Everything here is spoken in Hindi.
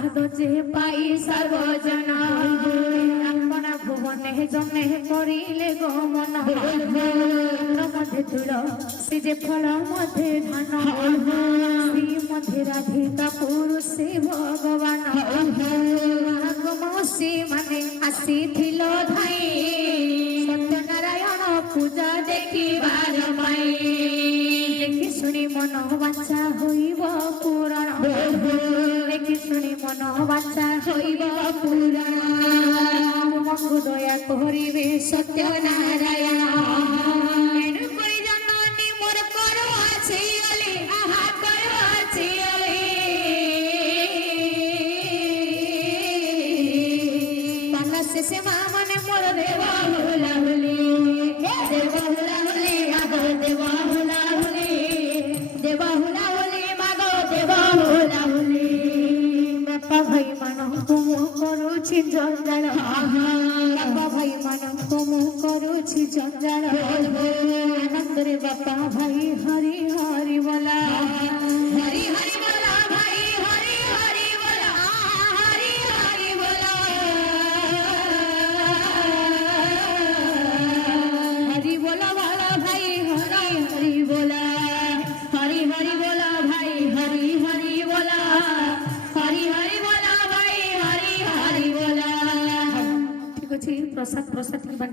प्रसाद जे पाई सर्वजन अपना भुवने जमे करिले गमन मध्य तुलसी जे फल मध्य धान श्री मध्य राधिका पुरुषे भगवान मौसी माने आसी धाई सत्यनारायण पूजा देखिबार पाई देखि शुणी मन बाचा होइब पुराण देखि शुणी मन बाचा होइब पुराण तुमको दया करिबे सत्यनारायण एनु करि जननी मोर करो अछि अले आहा करो अछि अले पाना से मा मने मोर देवा होला होली देवा होला होली आगो देवा होला होली देवा होला होली मागो देवा होला होली बापा भाई मानो तुम करूछि जंजाल बापा भाई मानो तुम करूछि जंजाल आनंद रे बापा भाई हरि हरि बोला हरि हरि बोला भाई हरि हरि बोला हरि हरि बोला हरि बोला वाला भाई हरि हरि बोला हरि हरि बोला भाई हरि हरि बोला हरि हरि बोला भाई हरि हरि बोला ठीक अछि प्रसाद प्रसाद की बन